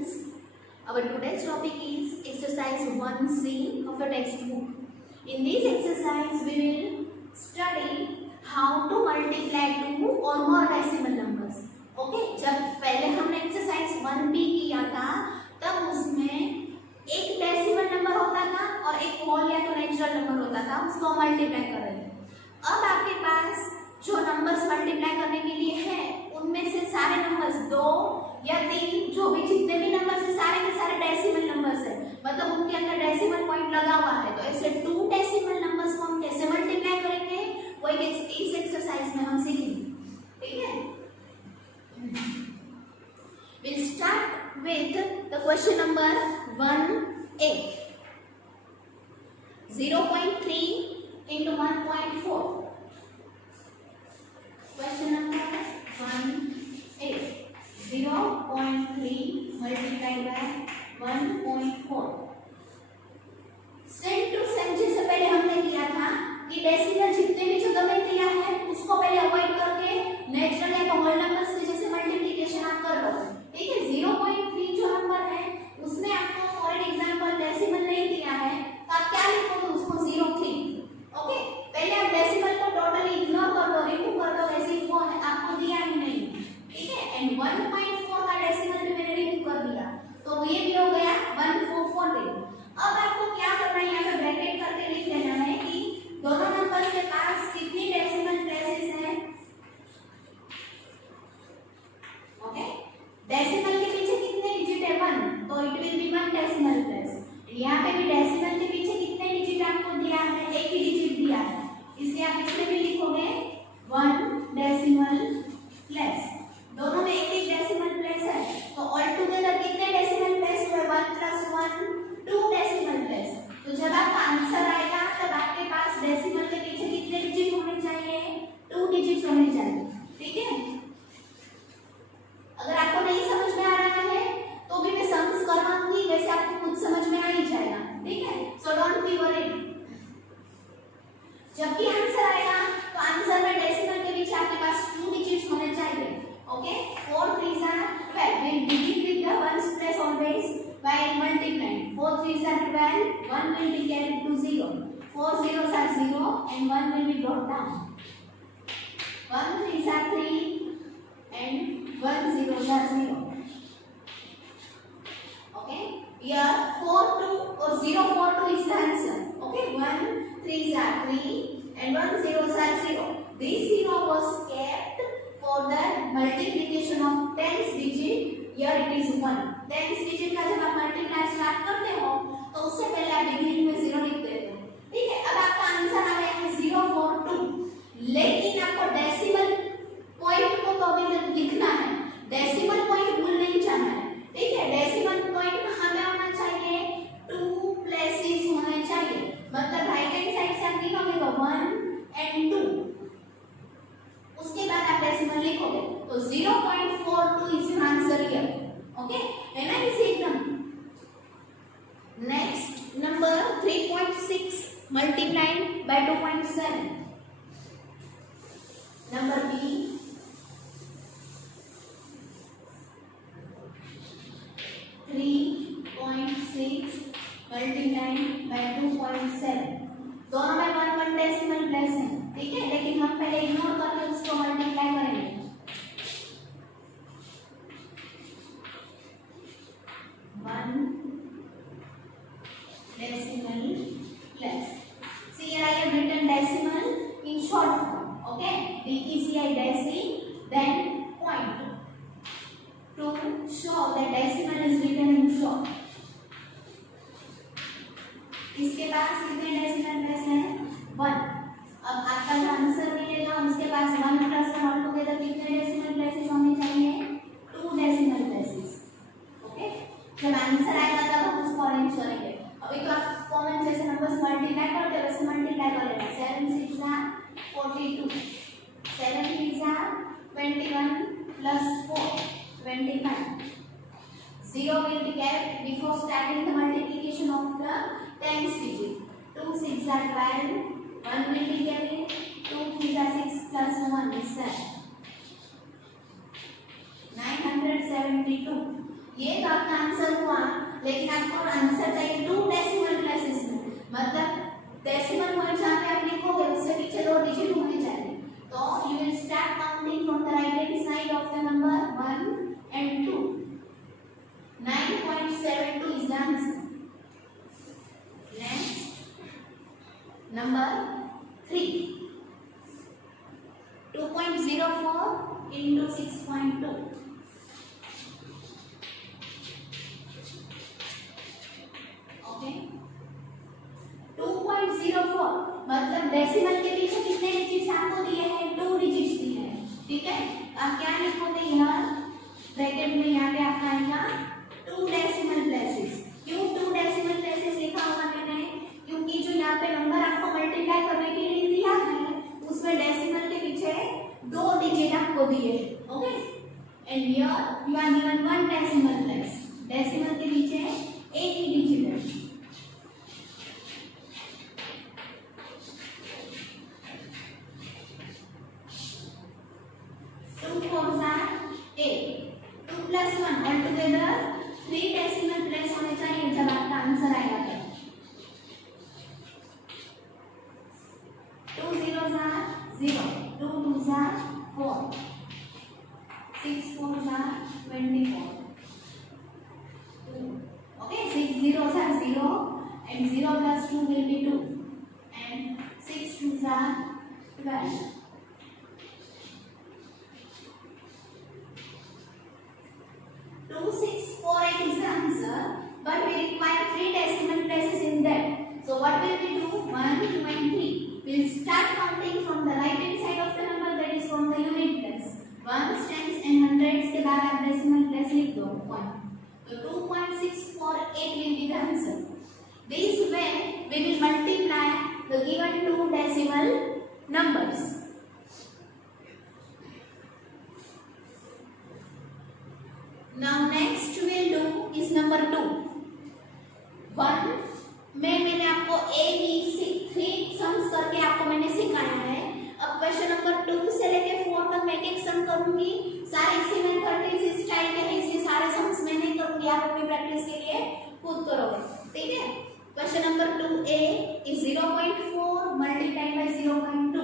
students, our today's topic is exercise 1C of your textbook. In this exercise, we will study how to multiply two or more decimal numbers. Okay? जब पहले हमने exercise 1B किया था, तब उसमें एक decimal number होता था और एक होल या तो नेचुरल नंबर होता था, उसको मल्टीप्लाई कर रहे थे. अब आपके पास जो नंबर्स मल्टीप्लाई करने के लिए है, उनमें से सारे नंबर्स 2 या 3 जो भी जितने भी नंबर्स है सारे के सारे डेसिमल नंबर्स है, मतलब उनके अंदर डेसिमल पॉइंट लगा हुआ है. तो ऐसे 2 डेसिमल नंबर्स को हम कैसे मल्टीप्लाई करेंगे वो इस एक्सरसाइज में हम सीखेंगे. ठीक है? We'll start with the question number 1A. 0.3 into 1.4. Question number 1A. 0.3 multiplied by 1.4. Same to same जैसे पहले हमने किया था कि डेसिमल जितने भी जो गमे दिया है उसको पहले अवॉइड करके नेचुरल या होल नंबर से जैसे मल्टीप्लिकेशन आप कर लो. ठीक है? 0.3 जो नंबर है उसमें आपको फॉर एग्जांपल डेसिमल नहीं दिया है तो आप क्या लिखोगे उसको 0.3. ओके? पहले आप डेसिमल को टोटली इग्नोर कर दो, रिमूव कर दो, वैसे वो आपको दिया ही नहीं. ठीक है? एंड 1.4 का डेसिमल भी मैंने रिमूव कर दिया, तो ये भी हो गया 144. अब आपको क्या करना है, यहाँ पे ब्रैकेट करके लिख लेना है कि दोनों नंबर्स के पास कितनी डेसिमल प्लेसेस है. ओके? डेसिमल के पीछे कितने डिजिट है 1, तो it will be 1 decimal place. यहाँ पे भी डेसिमल के पीछे कितने डिजिट आपको दिया है, एक ही डिजिट दिया है, इसलिए आप इसमें भी लिखोगे 1 डेसिमल प्लेस. दोनों में एक डेसिमल प्लेस है, तो ऑल टुगेदर कितने डेसिमल प्लेस हुए, 1 + 1 2 डेसिमल प्लेस. तो जब आपका आंसर आएगा तब आपके पास डेसिमल के पीछे कितने डिजिट होने चाहिए, 2 डिजिट होने चाहिए. ठीक है? अगर आपको नहीं समझ में आ रहा है तो भी मैं सम्स करवाऊंगी, वैसे आपको खुद समझ में आ ही जाएगा. ठीक है? So don't be worried. जब भी आंसर आएगा तो आंसर में डेसिमल के पीछे आपके पास 2 डिजिट्स होने चाहिए. ओके? 4 3s are 12. We'll begin with the ones place always by multiplying. 4 3s are 12. 1 will be carried to 0. 4 zeros are 0 and 1 will be brought down. 1 3s are 3 and 1 zeros are 0. Okay? Here 4 2 or 0 4 2 is the answer. Okay? 1 3s are 3 and 1 zeros are 0. This 0 was kept for the multiplication of tens digit. Here it is 1. tens digit का जब आप multiply start करते हो तो उससे पहले आप बिगिनिंग में 0 लिख देते हो. ठीक है? अब आपका आंसर आ गया है 042. लेकिन आपको डेसिमल पॉइंट को तो अभी लिखना है, डेसिमल पॉइंट भूल नहीं जाना है. ठीक है? डेसिमल पॉइंट कहाँ पे होना चाहिए, 2 प्लेसेस होने चाहिए, मतलब राइट हैंड साइड से आप लिखोगे तो 1 and 2, उसके बाद आप डेसिमल लिखोगे तो 0.42 is your answer here. Okay? है ना इसे एकदम. Next number 3.6 multiplied by 2.7. Number B 3.6 multiplied by 2.7. दोनों में 1 डेसिमल प्लेस है. ठीक है? लेकिन हम पहले इग्नोर करके उसको मल्टीप्लाई करेंगे. 1 decimal place. See here I have written decimal in short form. Okay? DECI deci, then point to show that decimal is written in short. इसके पास कितने डेसिमल प्लेस हैं, 1. अब आपका जो आंसर मिलेगा उसके पास 1 + 1 ऑल टुगेदर कितने डेसिमल प्लेसेस होने चाहिए, 2 डेसिमल प्लेसेस. ओके? जब आंसर आएगा तब हम उसको अरेंज करेंगे. अभी तो आप कॉमन जैसे नंबर्स मल्टीप्लाई करते हो वैसे मल्टीप्लाई कर लेना. 7 6 are 42. 7 3s are 21 plus 4 25. 0 will be kept before starting the multiplication of the tens digit. 2 6 are 12. 1 will be carried. 2 3s are 6 plus 1 is 7. 972. ये तो आपका आंसर हुआ, लेकिन आपको आंसर चाहिए 2 डेसिमल प्लेसेस में, मतलब डेसिमल पॉइंट जहाँ पे आप लिखोगे उससे पीछे 2 डिजिट होने चाहिए। तो you will start counting from the right hand side of the number 1 and 2. 9.72 is the answer. Next, number 3. 2.04 into 6.2. Okay. 2.04 मतलब डेसिमल के पीछे कितने डिजिट्स आपको दिए हैं? 2 डिजिट्स दिए हैं, ठीक है। आप क्या लिखोगे यहाँ ब्रैकेट में, यहाँ पे आपका आएगा 2 डेसिमल प्लेसेस। क्यों 2 डेसिमल प्लेसेस लिखा होगा मैंने? क्योंकि जो यहाँ पे नंबर आपको मल्टीप्लाई करने के लिए दिया है उसमें डेसिमल के पीछे 2 डिजिट आपको दिए हैं, okay. And here you are given 1 decimal place, decimal के पीछे एक ही डिजिट है। And 0 plus 2 will be 2, and 6 2s are 12. Two, 6, 4, 8 is the answer, but we require 3 decimal places in that. So what will we do? 1, 2 and 3. We will start counting from the right hand side of the number, that is from the unit place. Ones, tens and hundreds के बाद आप decimal place लिख दो 1. So 2.648 will be the answer. This way we will multiply the given 2 decimal numbers. Now next we will do is number 2. 1 में मैंने आपको A, B, C 3 सम्स करके आपको मैंने सिखाया है। अब क्वेश्चन नंबर 2 से लेके 4 तक मैं एक सम करूंगी। सारे इसी में प्रैक्टिस स्टाइल के हैं, इसलिए सारे सम्स मैं नहीं करूंगी, आप अपनी प्रैक्टिस के लिए खुद करोगे, ठीक है। Question number 2A is 0.4 multiplied by 0.2.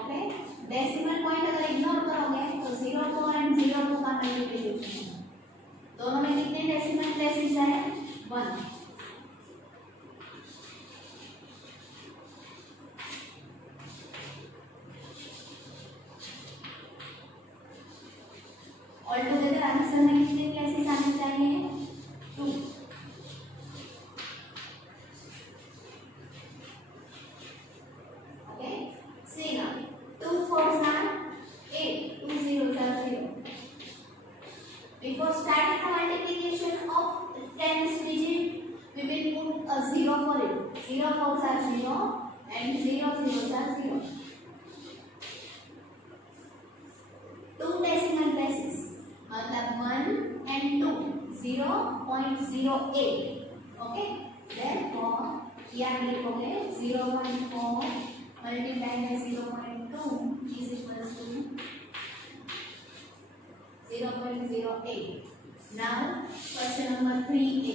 Okay, decimal point अगर इग्नोर करोगे तो 0.4 and 0.2 का मल्टीप्लिकेशन है। दोनों में कितने डेसिमल प्लेसेस है? 1। ऑल टुगेदर आंसर में कितने प्लेसेस आने चाहिए? 2। Okay, see now 2 4s are 8, 2 0s are 0. Before starting the multiplication of tens digit, we will put a 0 for it. 0 4s are 0 and 0 0s are 0. 2 decimal places, मतलब 1 and 2, 0.08. Okay, therefore here लिखोगे 0.4 multiplied by 0.2 is equals to 0.08. Now question number 3A.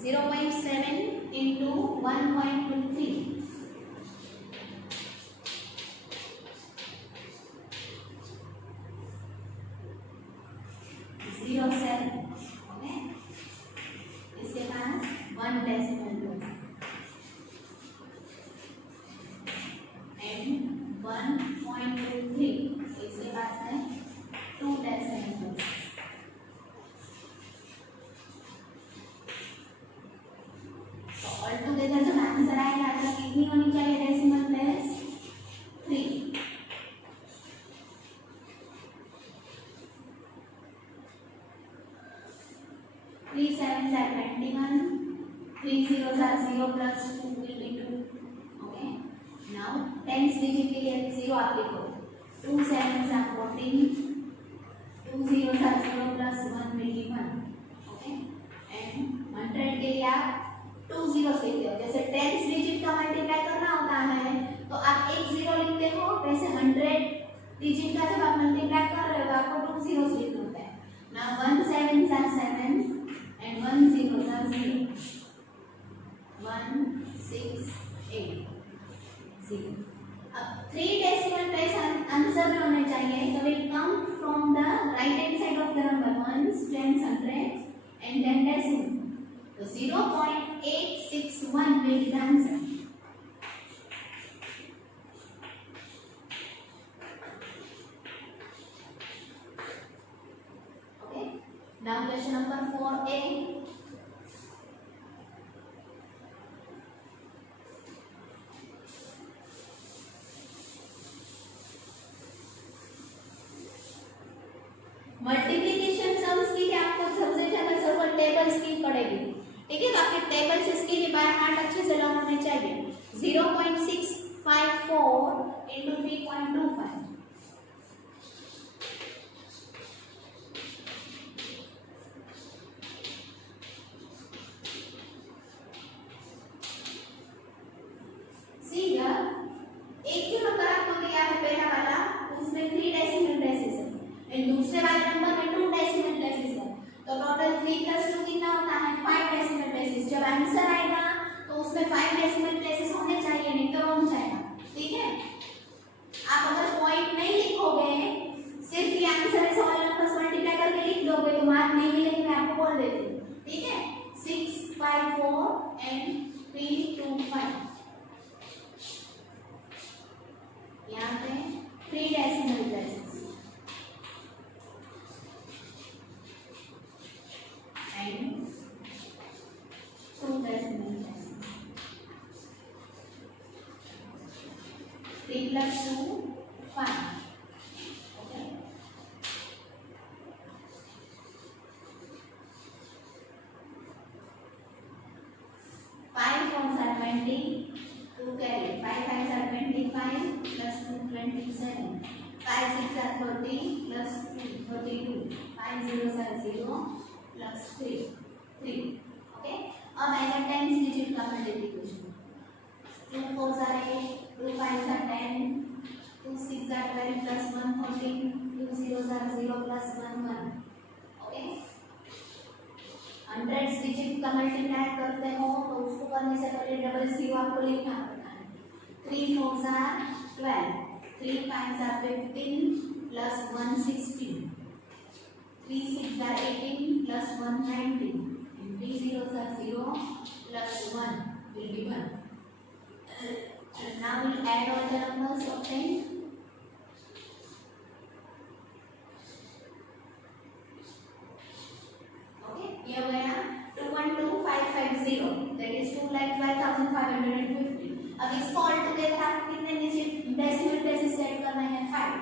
Zero point 7 into 1.23. 0.7. Okay. इसके पास 1 decimal place and 1.23 इसके पास है 2 decimal place. तो all together जो आंसर आएगा आपका कितनी होनी चाहिए डेसिमल प्लेस? 3. Three 7 7s are 21. 3 zeros are 0 plus 2 will be 2. Okay. Now tens digit के लिए 0 आप लिखो. 2 7s are 14. 2 zeros are 0 plus 1 will be 1. Okay. And 100 के लिए आप 2 zeros लिखते हो. जैसे टेंस डिजिट का मल्टीप्लाई करना होता है तो आप एक 0 लिखते हो. वैसे 100 डिजिट का जब आप मल्टीप्लाई कर रहे हो तो आपको 2 zeros लिखना होता है. Now 1 7s are 7 and 1 zeros are 0. 1 6 8 0. अब 3 डेसिमल प्लेस आंसर में होने चाहिए. तो will come from the right hand side of the number ones, tens, hundreds and then decimal. So 0.861 will be the answer. Okay. Now question number 4a. Multiplication sums के लिए आपको सबसे ज्यादा server tables की पड़ेगी. ठीक है. तो आपके टेबल्स इसके लिए बाय हार्ट अच्छे से लर्न होने चाहिए. 0.654 into 3.25. See here, एक जो नंबर आपको दिया है पहला वाला उसमें 3 डेसिमल प्लेसेस है एंड दूसरे वाले नंबर में 2 डेसिमल प्लेसेस है. तो टोटल 3 + 2 कितना होता है 5 डेसिमल प्लेसेस. जब आंसर आएगा तो उसमें 5 डेसिमल प्लेसेस होने चाहिए, नहीं तो रॉन्ग जाएगा. ठीक है. आप अगर पॉइंट नहीं लिखोगे, सिर्फ ये आंसर ऐसे वाले नंबर्स मल्टीप्लाई करके लिख दोगे तो मार्क नहीं मिलेंगे. मैं आपको बोल देती हूँ. ठीक है. 6 5 4 and 3 2 5. यहाँ पे 3 decimal places and 2 decimal places. 3 + 2 5. Okay. 5 4s are 20. 2 carry. 5 5s are 25 plus 2 27. 5 6 are 30 plus 2 32. 5 zeros are 0 plus 3 3. Okay. अब आएगा टेंस डिजिट का मल्टीप्लिकेशन. 2 4s are 8. 2 5s are 10. 2 6s are 12 plus 1 14. 2 zeros are 0 plus 1 1. Okay. हंड्रेड्स डिजिट का मल्टीप्लाई करते हो तो उसको करने से पहले डबल जीरो आपको लिखना पड़ता है. 3 4s are 12. 3 5s are 15 plus 1 16. 3 6s are 18 plus 1 19. And 3 zeros are 0 plus 1 will be 1. Now we'll add all the numbers obtained. Okay, ये हो गया 212,550. That is 2,12,550. अब इसको ऑल टुगेदर आपको कितने डेसिमल प्लेसेस सेट करना है 5.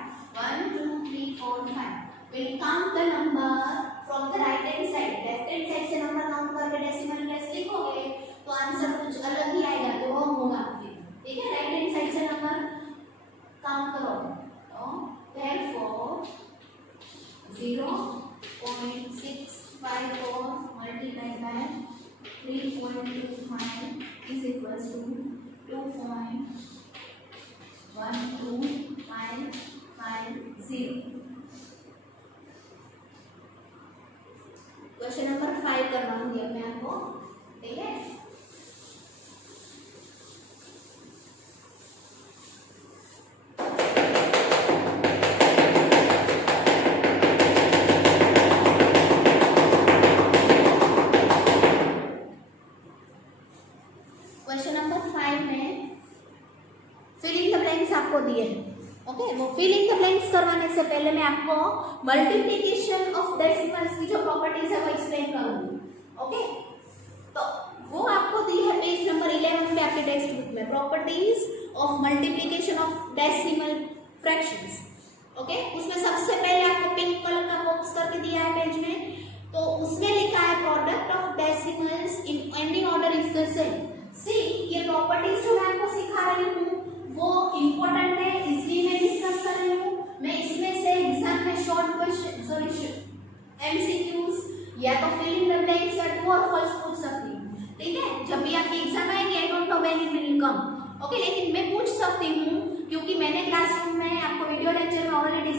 1 2 3 4 5. We'll count the number from the right hand side. Left hand side से नंबर काउंट करके डेसिमल प्लेस लिखोगे तो आंसर कुछ अलग ही आएगा, तो रॉन्ग होगा आपके. ठीक है. राइट हैंड साइड से नंबर काउंट करोगे तो therefore 0.654 multiplied by 3.25 is equals to 2.12550. Question number 5 करवाऊंगी अब मैं आपको. ठीक है. क्वेश्चन नंबर 5 में फिलिंग द ब्लैंक्स आपको दिए हैं. ओके. वो फिलिंग द ब्लैंक्स करवाने से पहले मैं आपको मल्टीप्लिकेशन ऑफ डेसिमल्स की जो प्रॉपर्टीज है वो एक्सप्लेन करूंगी. ओके. तो वो आपको दी है पेज नंबर 11 पे आपके टेक्स्ट बुक में. Properties of multiplication of decimal fractions. Okay. उसमें सबसे पहले आपको पिंक कलर का बॉक्स करके दिया है पेज में. तो तो उसमें लिखा है product of decimals in any order is the same. See ये प्रॉपर्टीज जो मैं आपको सिखा रही हूँ वो इम्पोर्टेंट है, इसलिए मैं डिस्कस कर रही हूँ। मैं इसमें से एग्जाम में शॉर्ट क्वेश्चन सॉरी एमसीक्यूज या तो फिल इन द ब्लैंक्स या ट्रू और फॉल्स पूछ सकती हूँ, ठीक है। जब भी आपकी एग्जाम आएगी I don't know when it will come, okay, लेकिन मैं पूछ सकती हूँ क्योंकि मैंने क्लासरूम में आपको वीडियो लेक्चर में ऑलरेडी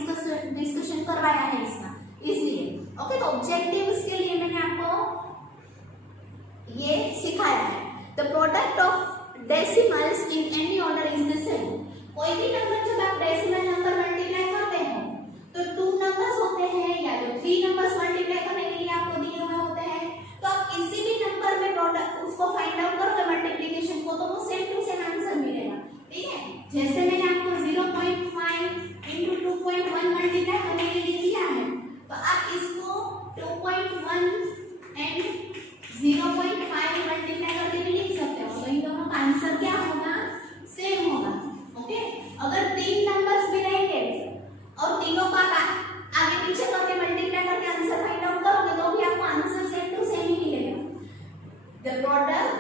डिस्कशन करवाया है इसका, इसलिए ओके। तो ऑब्जेक्टिव्स के लिए मैंने आपको ये सिखाया है। The product of decimals in any order is the same. कोई भी नंबर जब आप डेसिमल नंबर मल्टीप्लाई करते हो तो 2 नंबर्स होते हैं या तो 3 नंबर्स मल्टीप्लाई करने के लिए आपको दिए हुए होते हैं। तो आप किसी भी नंबर में प्रोडक्ट उसको फाइंड आउट करोगे मल्टीप्लिकेशन को तो वो सेम टू सेम आंसर मिलेगा, ठीक है। जैसे मैंने आपको 0.5 into 2.1 मल्टीप्लाई करने के लिए दिया है तो आप इसको 2.1 एंड 0.5 मल्टीप्लाई करके भी लिख सकते हो, तो इन दोनों का आंसर क्या होगा, सेम होगा, ओके। अगर 3 नंबर्स भी रहेंगे और तीनों का आगे पीछे करके मल्टीप्लाई करके आंसर फाइंड आउट करोगे तो भी आपको आंसर सेम टू सेम ही मिलेगा। The product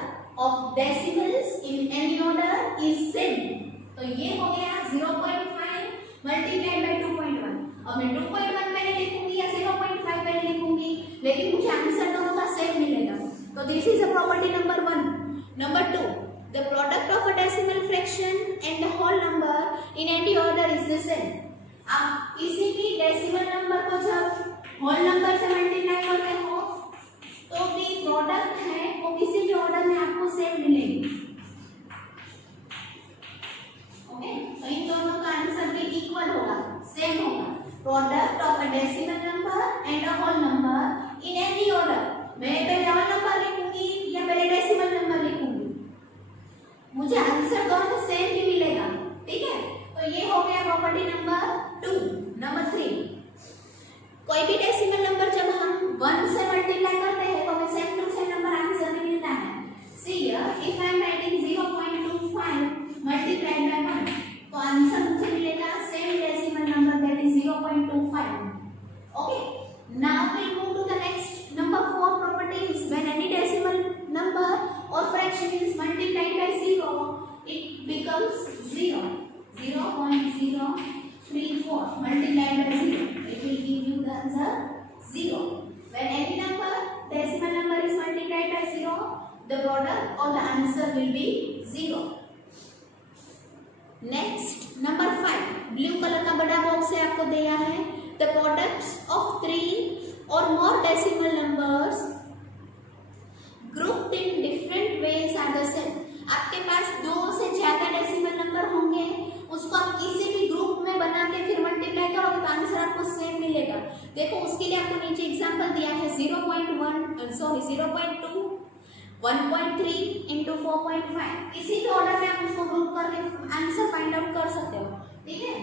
of decimals in any order is same. तो ये हो गया 0.5 मल्टीप्लाइड बाय 2.1। अब मैं 2.1 पहले लिखूंगी या 0.5 पहले लिखूंगी, लेकिन मुझे आंसर दोनों का सेम मिलेगा। तो this is a property number 1। Number 2, the product of a decimal fraction and the whole number in any order is the same. आप किसी भी डेसिमल नंबर को जब होल नंबर से मल्टीप्लाई करते हो तो भी प्रोडक्ट है वो किसी भी ऑर्डर में आपको सेम मिलेगी, ओके। तो इन दोनों का आंसर भी इक्वल होगा, सेम होगा। Product of a decimal number and a whole number in any order. मैं पहले होल नंबर लिखूंगी या पहले डेसिमल नंबर लिखूंगी, मुझे आंसर दोनों सेम ही मिलेगा, ठीक है। तो ये हो गया प्रॉपर्टी नंबर 2। नंबर 3, कोई भी डेसिमल नंबर जब हम 1 से मल्टीप्लाई करते हैं तो हमें same to same number answer में मिलता है। See here if I am writing 0.25 multiplied by 1 तो आंसर मुझे मिलेगा same decimal number that is 0.25, okay. Now we move to the next number 4 properties। When any decimal number और fraction is multiplied by 0 it becomes 0। 0.034 multiplied by 0 it will give you the answer 0. When any number decimal number is multiplied by 0 the product or the answer will be 0. Next number 5 blue color का बड़ा बॉक्स है आपको दिया है the products of 3 or more decimal numbers grouped in different ways are the same। आपके पास 2 से ज्यादा decimal number होंगे, उसको आप किसी भी ग्रुप में बना के फिर मल्टीप्लाई करोगे तो आंसर आपको सेम मिलेगा। देखो उसके लिए आपको नीचे एग्जांपल दिया है 0.2 1.3 into 4.5। किसी भी ऑर्डर में आप उसको ग्रुप करके आंसर फाइंड आउट कर सकते हो, ठीक है।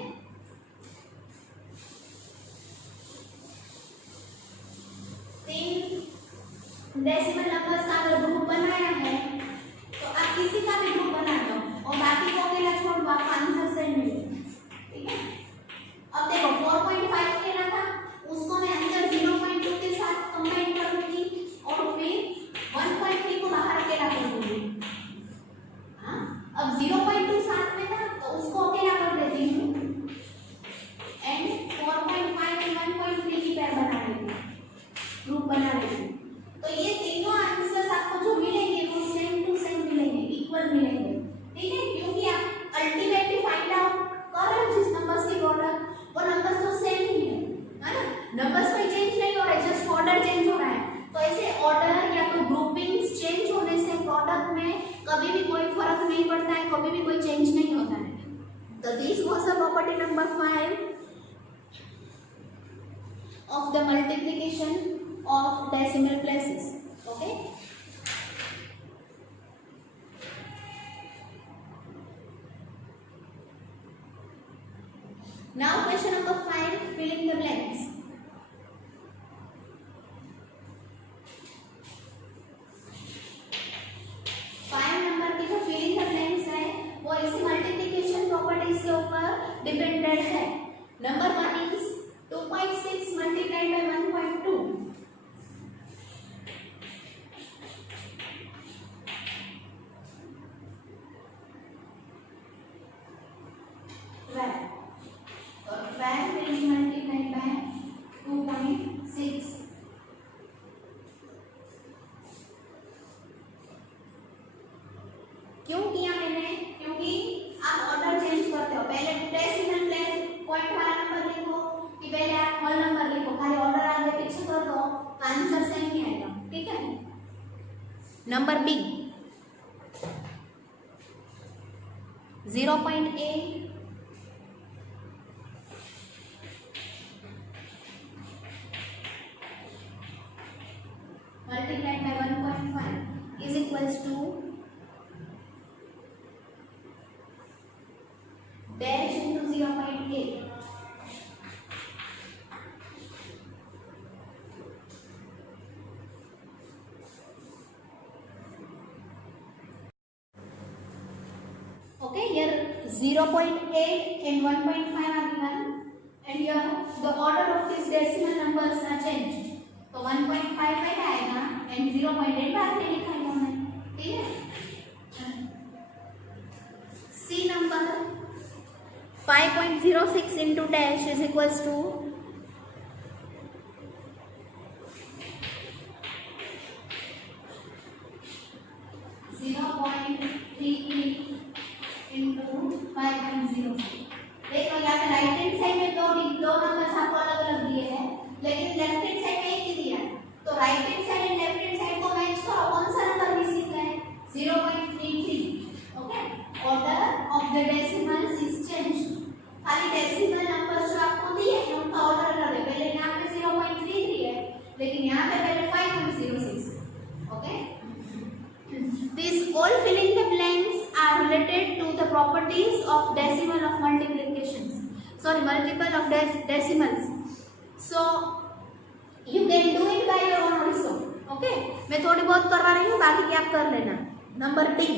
तीन डेसिमल नंबर्स का अगर ग्रुप बनाया है तो आप किसी का भी ग्रुप बना दो और बाकी को अकेला छोड़ दो, आपका आंसर सेम मिलेगा, ठीक है। अब देखो 4.5 लेना था, उसको मैं अंदर 0.2 के साथ कंबाइन करूंगी और फिर 1.3 को बाहर अकेला कर दूंगी। हाँ, अब 0.2 साथ में था तो उसको अकेला कर देती हूँ एंड 4.5 एंड 1.3 की पेयर बना देती हूँ, ग्रुप बना देती हूँ। तो ये तीनों आंसर्स आपको जो मिलेंगे वो सेम टू सेम मिलेंगे, इक्वल मिलेंगे, ठीक है। क्योंकि आप अल्टीमेटली फाइंड आउट कर रहे हो जिस नंबर्स की प्रोडक्ट वो नंबर्स तो सेम ही है ना, नंबर्स कोई चेंज नहीं हो रहा है, जस्ट ऑर्डर चेंज हो रहा है। तो ऐसे ऑर्डर या तो ग्रुपिंग्स चेंज होने से प्रोडक्ट में कभी भी कोई फर्क नहीं पड़ता है, कभी भी कोई चेंज नहीं होता है। तो this was the property number 5 of the multiplication of decimal places, okay। Now question number 5, fill in the blanks। Number की जो fill in the blanks है वो इसी मल्टीप्लिकेशन प्रॉपर्टीज के ऊपर डिपेंडेंट है। नंबर 1 is 2.6 multiplied by 1.2। क्यों किया मैंने? क्योंकि आप ऑर्डर चेंज करते हो, पहले डेसिमल प्लेस पॉइंट वाला नंबर लिखो कि पहले आप होल नंबर लिखो, खाली ऑर्डर आगे पीछे कर दो तो आंसर सेम ही आएगा। ठीक है। Number B 0.8 multiplied by 1.5 is equals to dash into 0.8. Okay, here 0.8 and 1.5 are given, and here the order of these decimal numbers are changed. तो 1.5 पहले आएगा and 0.8 बाद में लिखाएगा हमने। ठीक है। C number 5.06 into dash is equals to 0.33 into 5.06। देखो यहाँ पे राइट हैंड साइड में दो नंबर्स आपको अलग अलग दिए हैं, लेकिन लेफ्ट हैंड साइड में एक ही दिया है, तो right hand side and left hand side को मैच करो, कौन सा नंबर मिसिंग है? 0.33। Okay, order of the decimals is changed. खाली डेसिमल नंबर्स जो आपको दिए हैं उनका ऑर्डर कर दे, पहले यहाँ पे 0.33 है, लेकिन यहाँ पे पहले 5.06। Okay, these all filling the blanks are related to the properties of decimal of multiplications, sorry, multiple of decimals, so you can do it by your own also. Okay, मैं थोड़ी बहुत करवा रही हूँ, बाकी की आप कर लेना। Number D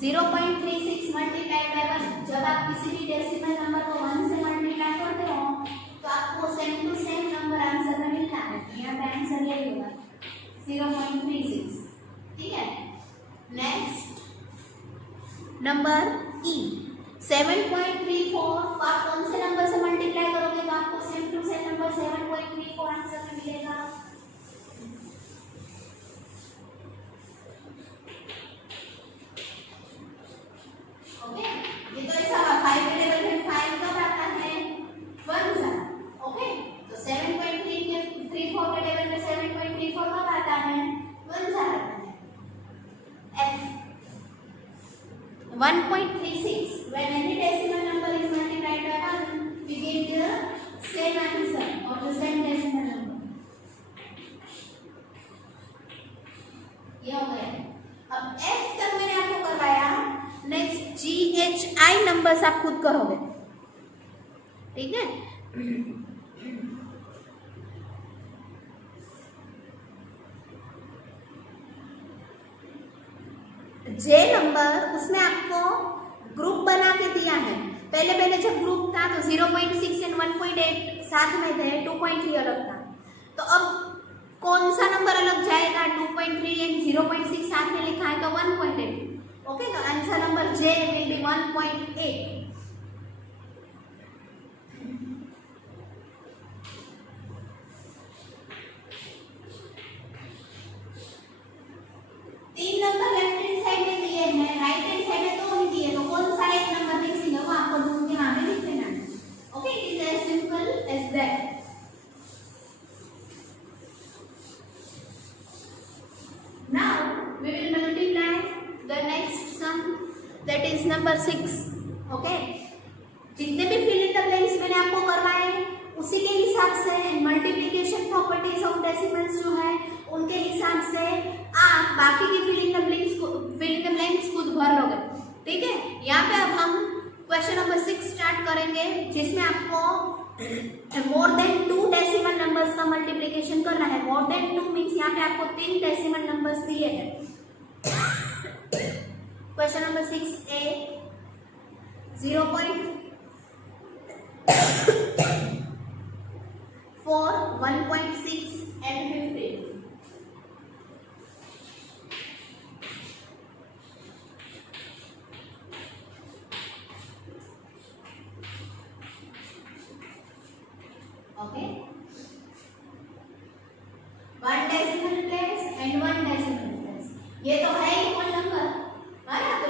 0.36 multiplied by 1। जब आप किसी भी डेसिमल नंबर को 1 से मल्टीप्लाई करते हो तो आपको same to same number answer में मिलता है। यहाँ पे आंसर यही होगा 0.36। ठीक है। नेक्स्ट नंबर ई 7.34 को आप कौन से नंबर से मल्टीप्लाई करोगे तो आपको same to same number 7.34 answer में मिलेगा। ओके, ये तो ऐसा 5 के लेवल में 5 कब आता है? 1 सा। ओके, तो 7.34 के लेवल में 7.34 कब आता है? 1 सा आता है। F 1.36 when any decimal number is multiplied by 1 we get the same answer or the same decimal number। ये हो गया। अब F तक मैंने आपको करवाया, नेक्स्ट GHI नंबर्स आप खुद करोगे। ठीक है। जे नंबर उसमें आपको ग्रुप बना के दिया है। पहले जब ग्रुप था तो 0.6 एंड 1.8 साथ में थे, 2.3 अलग था। तो अब कौन सा नंबर अलग जाएगा? 2.3 एंड 0.6 साथ में लिखा है तो 1.8। ओके, तो answer number J will be 1.8। तीन नंबर लेफ्ट हैंड साइड में दिए हैं, राइट हैंड साइड में दो नहीं दिए, तो कौन सा एक नंबर मिसिंग है वो आपको ढूंढ के वहां पे लिख देना है। Okay, it is as simple as that. Now we will multiply the next sum, that is number 6। Okay, जितने भी फिल इन द ब्लैंक्स मैंने आपको करवाए उसी के हिसाब से मल्टीप्लिकेशन प्रॉपर्टीज ऑफ डेसिमल्स जो है उनके हिसाब से आप बाकी की फिल इन द ब्लैंक्स खुद भर लोगे। ठीक है। यहाँ पे अब हम क्वेश्चन नंबर 6 स्टार्ट करेंगे, जिसमें आपको मोर देन 2 डेसिमल नंबर्स का मल्टीप्लिकेशन करना है। मोर देन 2 मीन्स यहाँ पे आपको 3 डेसिमल नंबर्स दिए हैं। क्वेश्चन नंबर 6A 0.4 1.6 and 15। ओके, 1 decimal place and 1 decimal place, ये तो है ही होल नंबर है ना, तो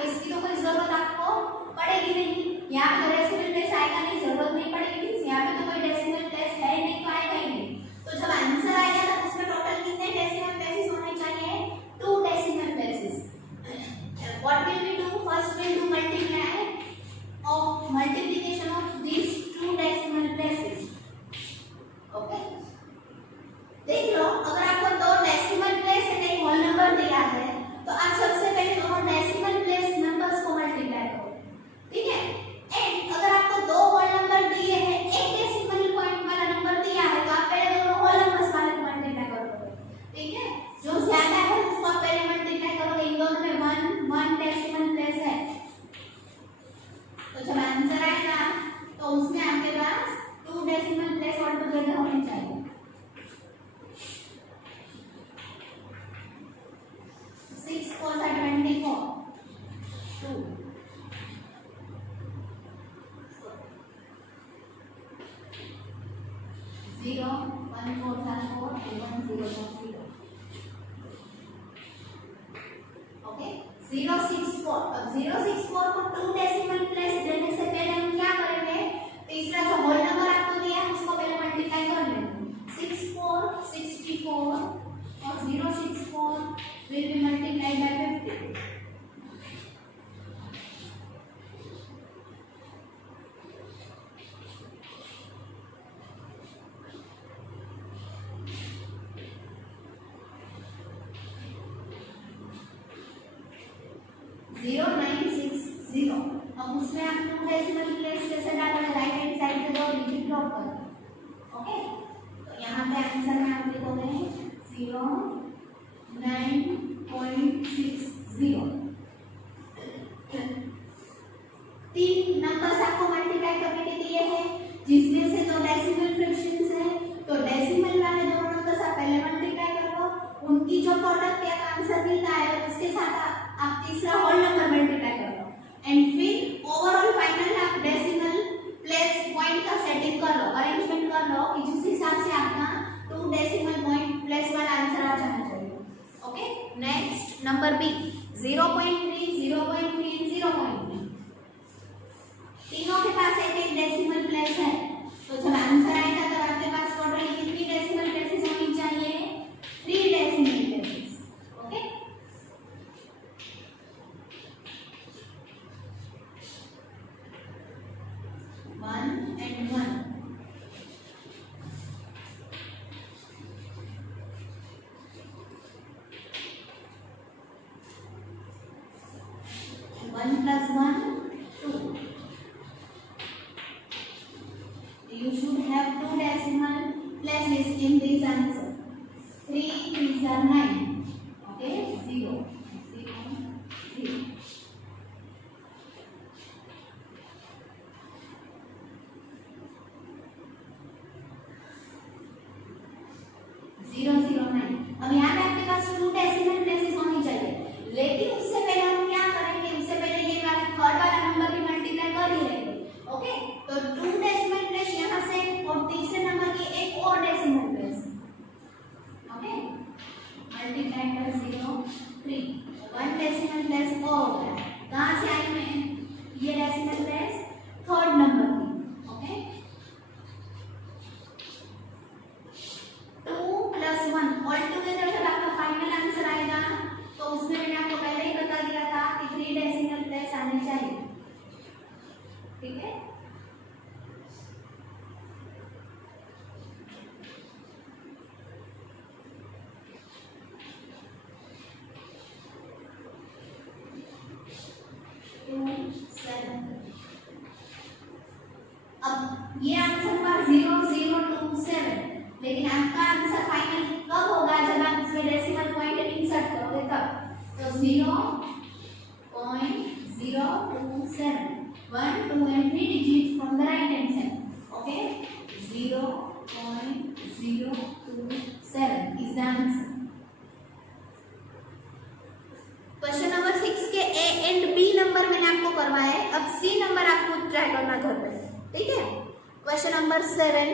064। अब 064 को 2 डेसिमल प्लेस देने से पहले हम क्या करेंगे, तीसरा जो होल नंबर आपको दिया है उसको पहले मल्टीप्लाई कर लेंगे। 64 64 और 064 will be multiplied by 50। 0960। अब उसमें आप 2 डेसिमल प्लेस कैसे डालोगे, राइट हैंड साइड से 2 डिजिट ड्रॉप करो। ओके, तो यहाँ पे आंसर में आप लिखोगे 09.60। 3 नंबर्स आपको मल्टीप्लाई करने के दिए हैं जिसमें से 2 डेसिमल फ्रैक्शंस है, तो डेसिमल वाले दोनों नंबर्स आप पहले मल्टीप्लाई करो, उनकी जो प्रोडक्ट या आंसर मिलता है उसके साथ आप तीसरा होल नंबर मल्टीप्लाई करो एंड फिर ओवरऑल फाइनल आप डेसिमल प्लेस पॉइंट का सेटिंग कर लो, अरेंजमेंट कर लो कि जिस हिसाब से आपका 2 डेसिमल पॉइंट प्लेस वाला आंसर आ जाना चाहिए। ओके, नेक्स्ट नंबर बी 0.3 0.3 0.3 तीनों के पास एक डेसिमल प्लेस है, तो जब आंसर आएगा तो आपके पास टोटली कितनी डेसिमल प्लेसेस होनी चाहिए, 3 डेसिमल प्लेसेस। ओके, 1 and 1। 1 plus 1 2। You should have 2 decimal places in this answer. 3 3s are 9. Okay, 0 0 0। 009। अब यहाँ पे आपके पास 2 डेसिमल प्लेसेस होनी चाहिए, लेकिन उससे पहले हम क्या करेंगे, उससे पहले ये वाला थर्ड वाला नंबर भी मल्टीप्लाई कर ही लेंगे। ओके, तो 2 डेसिमल प्लेस यहाँ से और तीसरे नंबर की एक और decimal place. Okay, multiply by 0 3 1 decimal place और हो गया। कहाँ से आई मैं ये डेसिमल प्लेस, थर्ड नंबर की। ओके, 2 + 1 ऑल टुगेदर जब आपका फाइनल आंसर आएगा तो उसमें मैंने आपको पहले ही बता दिया था कि 3 डेसिमल प्लेस आने चाहिए। ठीक है, अब ये आंसर हुआ 0027, लेकिन आपका आंसर फाइनल कब होगा, जब आप इसमें डेसिमल पॉइंट इंसर्ट करोगे तब। तो 0.027 1 2 and 3 digits from the right hand side. Okay, 0.027 is the answer. Question number 6 के ए एंड बी नंबर मैंने आपको करवाया है, अब सी नंबर आपको ट्राई करना घर पे। ठीक है, क्वेश्चन नंबर 7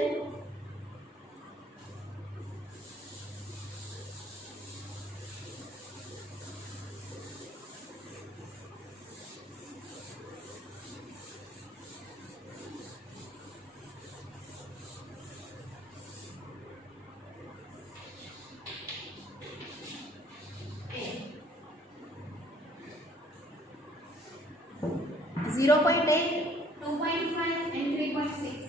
0.8 2.5 and 3.6।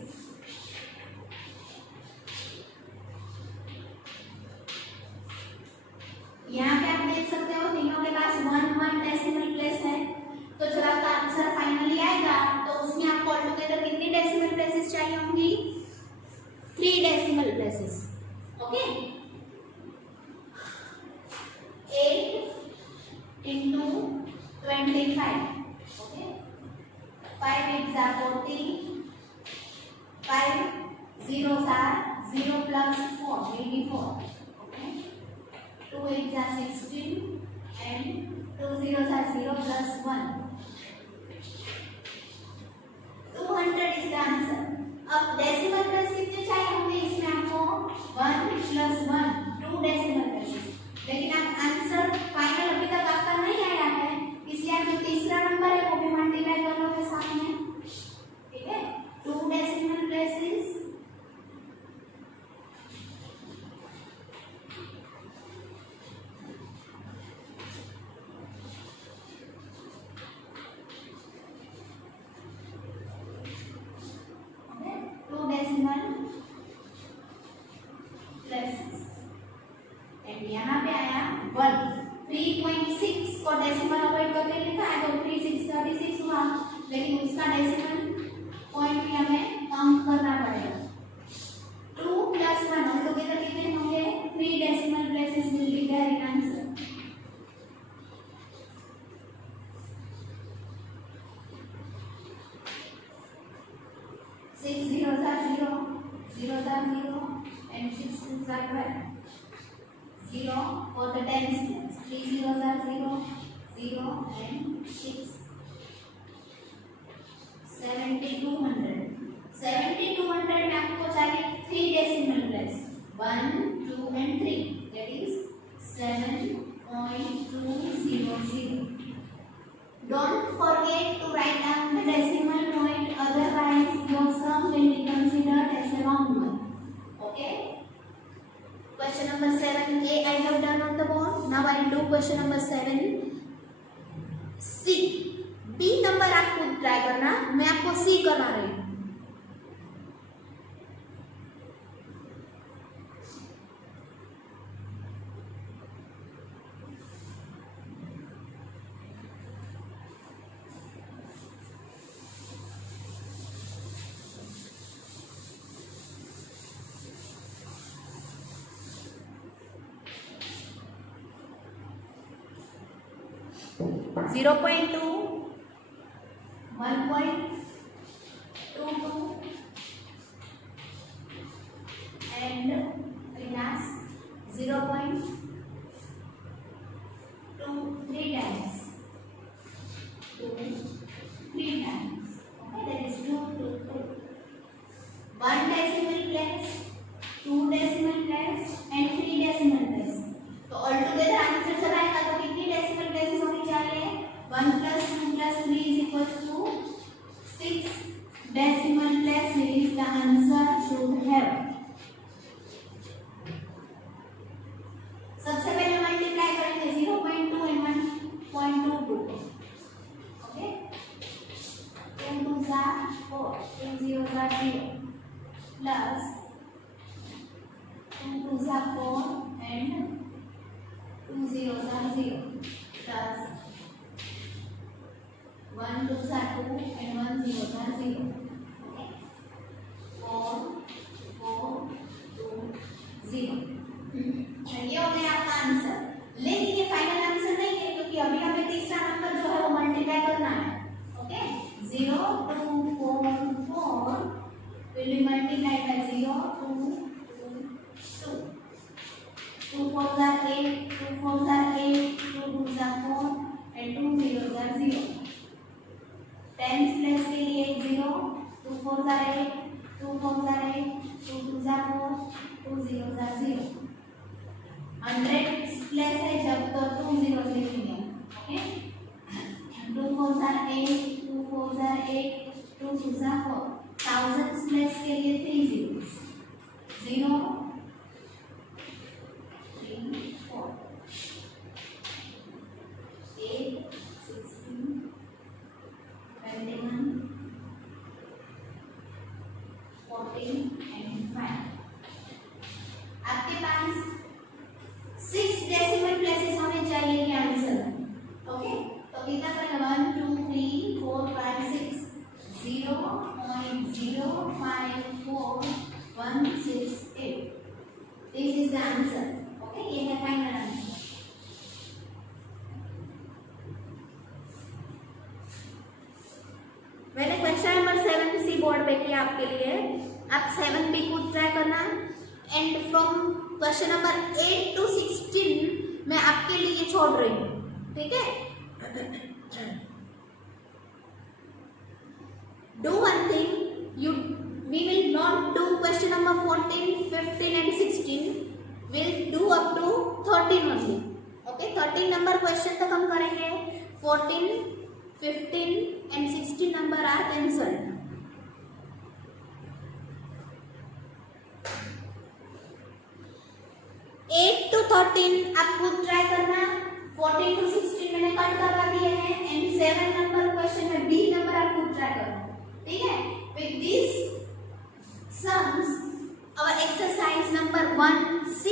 यहाँ पे आप देख सकते हो तीनों के पास 1 डेसिमल प्लेस है, तो जब आपका आंसर फाइनली आएगा तो उसमें आपको ऑल टुगेदर कितनी डेसिमल प्लेसेस चाहिए होंगी, 3 डेसिमल प्लेसेस। ओके, 8 into 25। ओके, 5 8s are 14, 5 zeros are 0 plus 4 will be 4। Okay, 2 8s are 16 and 2 zeros are 0 plus 1। 200 is the answer। अब डेसिमल प्लेस कितने चाहिए होंगे इसमें आपको, 1 plus 1 2 डेसिमल प्लेसेस, लेकिन आप आंसर फाइनल अभी तक आपका नहीं आया है लेकिन उसका डेसिमल पॉइंट भी हमें काउंट करना पड़ेगा। 2 + 1 ऑल टुगेदर कितने होंगे? 3 decimal places will be there in answer. Six zeros are 0, zeros are 0, and 6 twos are 12. 0 for the tens place. 3 zeros are 0, 0 and 6. 7200. 7200 में आपको चाहिए 3 डेसिमल प्लेस 1, 2 and 3. That is 7.200. Don't forget to write down the decimal point, otherwise your sum will be considered as a wrong one. Okay? Question number 7a I have done on the board. Now I will do question number 7c. B number आप खुद ट्राई करना, मैं आपको C करना रही हूँ। Zero point two, 1.22 and minus 0.23 times. 3 times. Okay, that is 2, 2, 2. 1 decimal place, 2 decimal place and 3 decimal place. तो altogether answer जब आएगा तो कितनी डेसिमल प्लेसेस होनी चाहिए? 1 + 2 + 3 = 6 decimal places the answer should have. सबसे पहले मल्टीप्लाई करेंगे 0.2 and 1.22. ओके, 2 2s are 4, 2 zeros are 0 plus 2 2s are 4 and 2 zeros are 0 plus 1 2s are 2 and 1 zeros are 0. Okay, 4 4 2 0. ये हो गया आपका आंसर, लेकिन ये फाइनल आंसर नहीं है क्योंकि अभी हमें तीसरा नंबर जो है वो मल्टीप्लाई करना है. ओके, 0 2 4 4 will be multiplied by 0 2 2 2. 2 4s are 8, 2 4s are 8, 2 2s are 4 and 2 zeros are 0. Tens place के लिए 0, 2 4s are 8, 2 4s are 8, 2 2s are 4, 2 zeros are 0. 100 प्लेस है जब तो 2 zeros लिखेंगे. ओके, 2 4s are 8, 2 4s are 8, 2 2s are 4. Thousands place के लिए 3 zeros. 0 3 4 8 16 21 14 and 5. आपके पास 6 डेसिमल प्लेसेस होने चाहिए ये आंसर. ओके, तो कितना करेंगे? 1 2 3 4 5 6. 0.054168. This is the answer. Okay, ये है फाइनल आंसर. मैंने क्वेश्चन नंबर 7C बोर्ड पे किया आपके लिए. आप 7B को ट्राई करना एंड फ्रॉम क्वेश्चन नंबर 8 to 16 मैं आपके लिए छोड़ रही हूँ. ठीक है, do one thing, we will not do question number 14 15 and 16. we'll do up to 13 only. okay, 13 number question तक हम करेंगे. 14 15 and 16 number are cancelled. to 13 आप खुद ट्राई करना. 14 to 16 मैंने कट करवा दिए हैं एंड 7 नंबर क्वेश्चन में बी नंबर आप खुद ट्राई करना. ठीक है, with these sums our exercise number 1C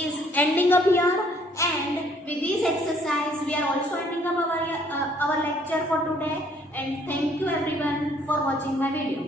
is ending up here, and with this exercise we are also ending up our lecture for today. And and thank you everyone for watching my video.